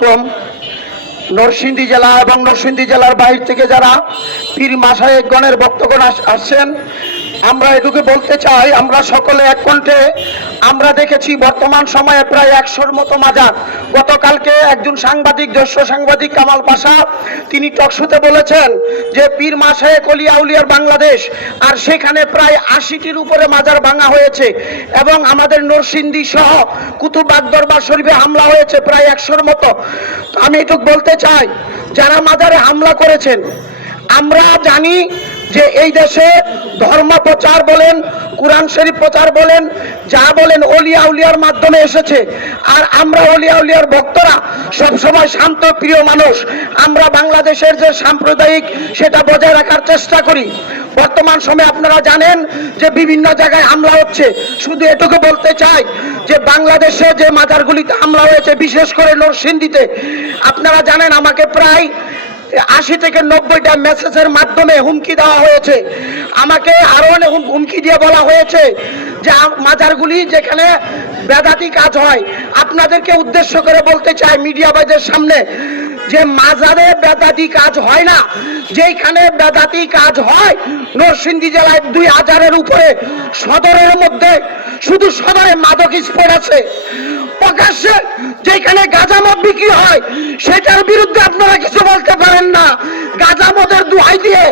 কম নরসিংদী জেলা এবং নরসিংদী জেলার বাইরে থেকে যারা পীর মাশায়েখগণের ভক্তগণ আসছেন, আমরা এটুকু বলতে চাই, আমরা সকলে এক কণ্ঠে আমরা দেখেছি বর্তমান সময়ে প্রায় 100-র মতো মাজার। গতকালকে একজন সাংবাদিক, জ্যেষ্ঠ সাংবাদিক কামাল পাশা, তিনি টকশোতে বলেছেন যে পীর মাশায়েখ ওলিয়া আউলিয়ার বাংলাদেশ, আর সেখানে প্রায় 80টির উপরে মাজার ভাঙা হয়েছে এবং আমাদের নরসিংদী সহ কুতুববাগ দরবার শরীফে হামলা হয়েছে প্রায় 100-র মতো। তো আমি এটুকু বলতে চাই, যারা মাজারে হামলা করেছেন, আমরা জানি যে এই দেশে ধর্ম প্রচার বলেন, কোরআন শরীফ প্রচার বলেন, যা বলেন ওলিয়া আউলিয়ার মাধ্যমে এসেছে। আর আমরা ওলিয়া আউলিয়ার ভক্তরা সবসময় শান্ত প্রিয় মানুষ। আমরা বাংলাদেশের যে সাম্প্রদায়িক সেটা বজায় রাখার চেষ্টা করি। বর্তমান সময়ে আপনারা জানেন যে বিভিন্ন জায়গায় হামলা হচ্ছে। শুধু এটুকু বলতে চাই যে বাংলাদেশে যে মাজারগুলিতে হামলা হয়েছে, বিশেষ করে নরসিংদীতে, আপনারা জানেন আমাকে প্রায় 80 থেকে 90টা মেসেজের মাধ্যমে হুমকি দেওয়া হয়েছে। আমাকে আরো অনেক হুমকি দিয়ে বলা হয়েছে যে মাজারগুলি যেখানে বেদাতি কাজ হয়, আপনাদেরকে উদ্দেশ্য করে বলতে চাই মিডিয়া ভাইদের সামনে যে মাজারে বেদাতি কাজ হয় না। যেখানে বেদাতি কাজ হয়, নরসিংদী জেলায় 2000-এর উপরে, সদরের মধ্যে শুধু সদরে মাদক স্পট আছে। প্রকাশ্যে যেখানে গাঁজামদ বিক্রি হয়, সেটার বিরুদ্ধে আপনারা কিছু বলতে পারেন না। গাঁজামদের দোহাই দিয়ে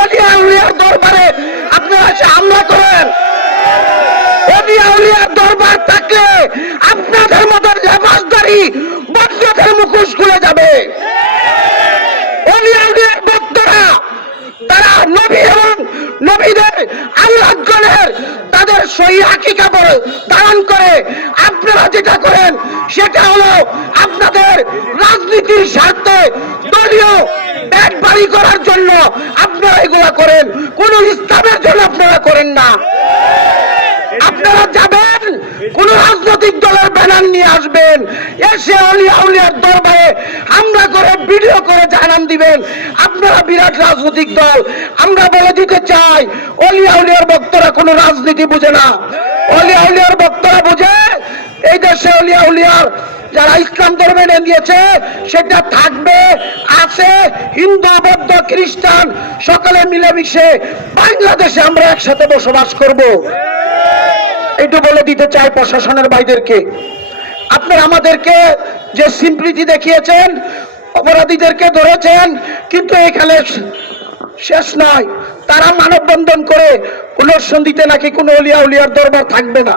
ওলিয়া আউলিয়ার দরবারে আপনারা এসে হামলা করেন। ওলিয়া আউলিয়ার দরবার থাকলে আপনাদের মতো লেবাসদারি বদনাদের মুখোশ খুলে যাবে। ওলিয়া আউলিয়ার ভক্তরা তারা নবী এবং নবীদের আল্লাহগণের তাদের সহি হাকিকা ধারণ করে। আপনারা যেটা করেন সেটা হলো আপনাদের রাজনীতির স্বার্থে, দলীয় ব্যাট বাড়ি করার জন্য আপনারা এগুলা করেন, কোন ইসলামের জন্য আপনারা করেন না। আপনারা যাবেন কোন রাজনৈতিক দলের ব্যানার নিয়ে আসবেন, এসে ওলিয়া আউলিয়ার দরবারে হামলা করে ভিডিও করে জানান দিবেন আপনারা বিরাট রাজনৈতিক দল। আমরা বলে দিতে চাই, ওলিয়া আউলিয়ার ভক্তরা কোনো রাজনীতি বুঝে না। ওলিয়া আউলিয়ার ভক্তরা বুঝে এই দেশে ওলিয়া আউলিয়ার যারা ইসলাম ধর্মে এনে দিয়েছে সেটা থাকবে, আছে। হিন্দু, বৌদ্ধ, খ্রিস্টান সকলে মিলেমিশে বাংলাদেশে আমরা একসাথে বসবাস করব। একটু বলে দিতে চাই প্রশাসনের ভাইদেরকে, আপনারা আমাদেরকে যে সিম্পলিটি দেখিয়েছেন, অপরাধীদেরকে ধরেছেন, কিন্তু এখানে শেষ নয়। তারা মানববন্ধন করে নরসিংদীতে নাকি কোনো ওলিয়া আউলিয়ার দরবার থাকবে না।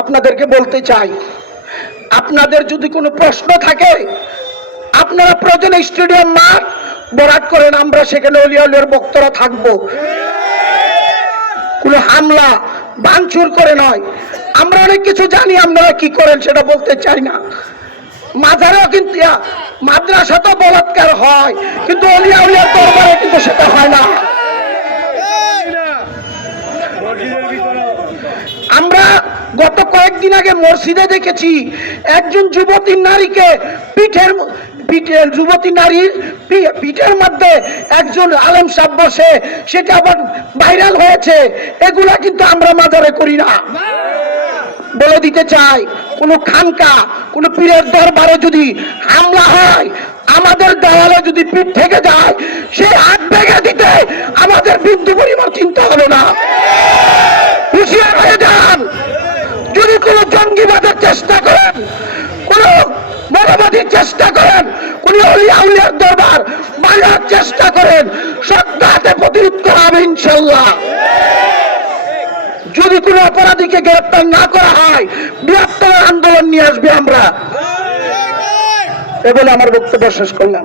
আপনাদেরকে বলতে চাই, আপনাদের যদি কোনো প্রশ্ন থাকে, আপনারা প্রয়োজনে স্টেডিয়াম মাঠ বরাদ করেন, আমরা সেখানে ওলিয়া আউলিয়ার ভক্তরা থাকবো। কোনো হামলা ভাঙচুর করে নয়। আমরা অনেক কিছু জানি, আপনারা কি করেন সেটা বলতে চাই না। মাজারেও কিন্তু, মাদ্রাসা তো বলাৎকার হয়, কিন্তু ওলিয়া আউলিয়ার দরবারে কিন্তু সেটা হয় না। আমরা গত কয়েকদিন আগে মসজিদে দেখেছি একজন যুবতী নারীকে যুবতী নারীর পিঠের মধ্যে একজন আলেম সাহেব বসে, সেটা আবার ভাইরাল হয়েছে। এগুলা কিন্তু আমরা মাজারে করি না। বলে দিতে চাই, কোন খানকা, কোন পীরের দরবারে যদি হামলা হয়, আমাদের দেওয়ালে যদি পিঠ থেকে যায়, সে হাত ভেঙে দিতে আমাদের বিন্দু পরিমাণ চিন্তা হলো না। হুঁশিয়ার হয়ে যান। যদি কোন জঙ্গিবাদের চেষ্টা করেন, কোন মৌলবাদীর চেষ্টা করেন, কোন ওলিয়া আউলিয়ার দরবার ভাঙার চেষ্টা করেন, শক্ত হাতে প্রতিরোধ করা হবে ইনশাল্লাহ। যদি কোন অপরাধীকে গ্রেফতার না করা হয়, বৃহত্তর আন্দোলন নিয়ে আসবে আমরা। এ বলে আমার বক্তব্য শেষ করলাম।